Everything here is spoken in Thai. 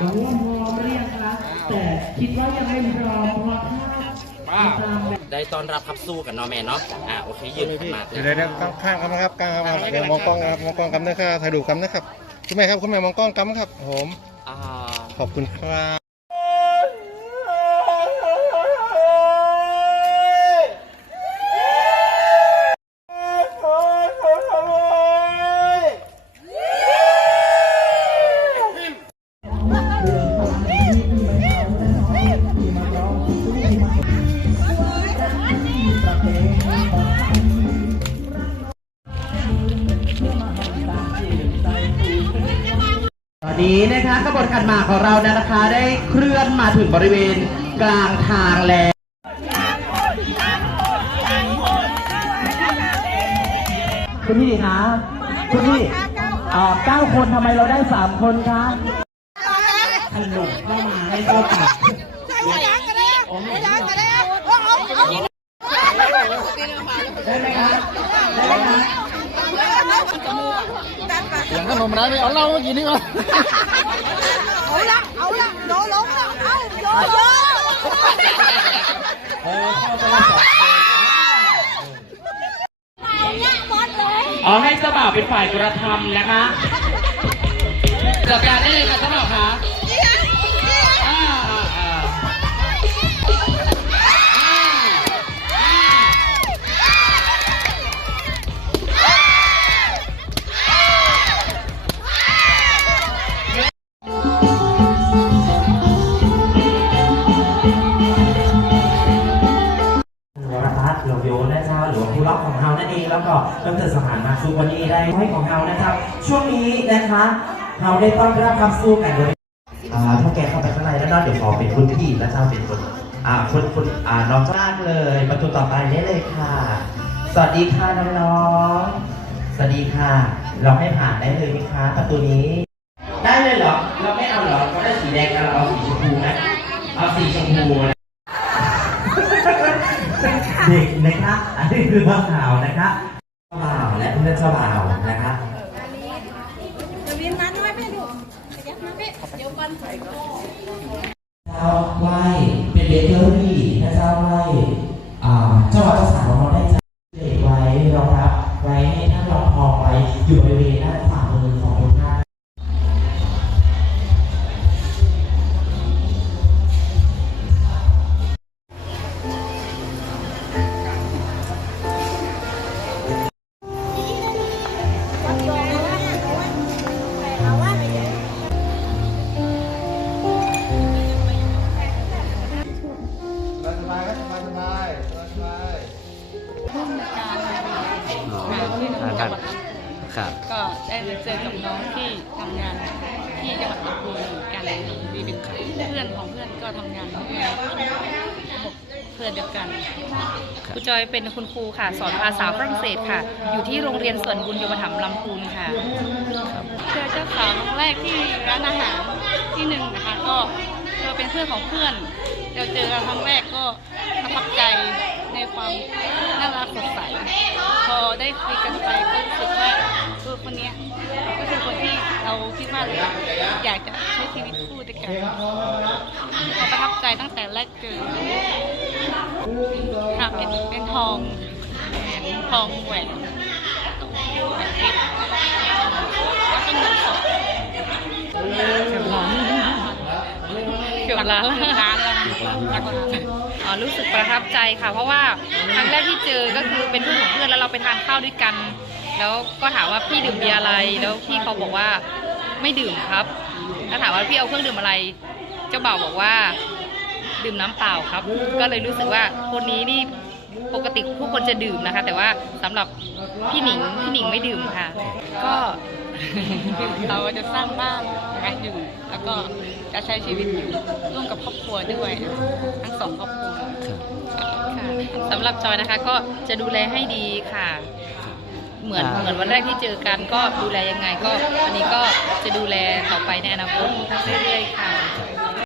น้องว่าพร้อมหรือยังคะแต่คิดว่ายังไม่พร้อมเพราะว่าถ้าตามแบบได้ต้อนรับขับสู้กันเนาะแม่เนาะ อ่าโอเคยืนขึ้นมาเดี๋ยวเดี๋ยวเดี๋ยวข้างข้างครับนะครับกลางครับเดี๋ยวมองกล้องนะครับมองกล้องกำนะครับถ่ายดูกำนะครับคุณแม่ครับคุณแม่มองกล้องกำครับผมอ่าขอบคุณครับ นนี้นะคะขบวนขันหมากของเรานะคะ ได้เคลื่อนมาถึงบริเวณกลางทางแล้วคุณพี่คะคุณพี่เอ่อเก้าคนทำไมเราได้สามคนคะขนมเข้ามาให้เจ้าตักได้ไหมคะได้ไหมคะ อย่าง ขนมอะไรไม่เอาเหล้าเมื่อกี้นี่ก่อนเอาละเอาละโดนลงละเอาโดนลงโอ้เข้าไปแล้วสองคนเอาเนี่ยหมดเลยอ๋อให้เจ้าบ่าวเป็นฝ่ายกระทำนะคะจัดการได้เลยค่ะเจ้าบ่าว นั่นเองแล้วก็ดรสมานมาสุวันนี้ได้ให้ของเฮานะครับ ช่วงนี้นะคะเฮาได้ต้อนรับคำสู้กันโดยอ่าถ้าแกเข้าไปข้างในแล้วเนาะเดี๋ยวขอเป็นคุณพี่และเจ้าเป็นคนอ่าคุณคุณอ่าน้องมากเลยประตูต่อไปได้เลยค่ะ สวัสดีค่ะน้องๆสวัสดีค่ะ เราให้ผ่านได้เลยไหมคะประตูนี้ ได้เลยเหรอเราไม่เอาเหรอเราได้สีแดงกันเราเอาสีชมพูนะเอาสีชมพูนะ เด็กนะคะอันนี้คือบ้าขาวนะคะเจ้าบ่าวและเพื่อนเจ้าบ่าวนะคะจะวินมาด้วยไม่ดูยักมาพี่เดี๋ยวก่อนเจ้าไหวเป็นเบเกอรี่นะเจ้าไหว้อ่าเจ้าบ่าวเจ้าสาวของเราได้จัดเด็กไว้รองรับไว้ให้ท่านรองทองไว้อยู่บริเวณด้านขวา ท่านครับ ก็ได้มาเจอกับน้องที่ทำงานที่จังหวัดลำพูนเหมือนกันมีเป็นเพื่อนของเพื่อนก็ทำงานด้วยเพื่อนเดียวกัน ครูจอยเป็นคุณครูค่ะ สอนภาษาฝรั่งเศสค่ะ อยู่ที่โรงเรียนสวนบุญโยมธรรมลำพูนค่ะเจอเจ้าสาวครั้งแรกที่ร้านอาหารที่หนึ่งนะคะก็เธอเป็นเพื่อนของเพื่อนเราเจอกันครั้งแรกก็ประทับใจ ในความน่ารักสดใส พอได้คุยกันไปก็รู้สึกว่าเออคนเนี้ยก็คือคนที่เราคิดว่าอยากจะใช้ชีวิตคู่ด้วยกันเราประทับใจตั้งแต่แรกเจอค่ะเป็นเป็นทองทองแหวนแหวเพชรแล้วก็เงินสดเกือบล้านเกือบ ล้านล้านแล้วค่ะอ๋อรู้สึกประทับใจค่ะ เพราะว่าครั้งแรกที่เจอก็คือเป็นเพื่อนของเพื่อนแล้วเราไปทานข้าวด้วยกัน แล้วก็ถามว่าพี่ดื่มเบียร์อะไร แล้วพี่เขาบอกว่าไม่ดื่มครับ แล้วถามว่าพี่เอาเครื่องดื่มอะไร เจ้าบ่าวบอกว่าดื่มน้ำเปล่าครับ ก็เลยรู้สึกว่าคนนี้นี่ปกติผู้คนจะดื่มนะคะ แต่ว่าสำหรับพี่หนิงพี่หนิงไม่ดื่มค่ะ ก็เราจะสร้างบ้านกันอยู่แล้วก็ จะใช้ชีวิตอยู่ร่วมกับครอบครัวด้วยทั้งสองครอบครัวค่ะสำหรับจอยนะคะก็จะดูแลให้ดีค่ะ เหมือนเหมือนวันแรกที่เจอกันก็ดูแลยังไงก็อันนี้ก็จะดูแลต่อไปในอนาคตเรื่อยๆค่ะ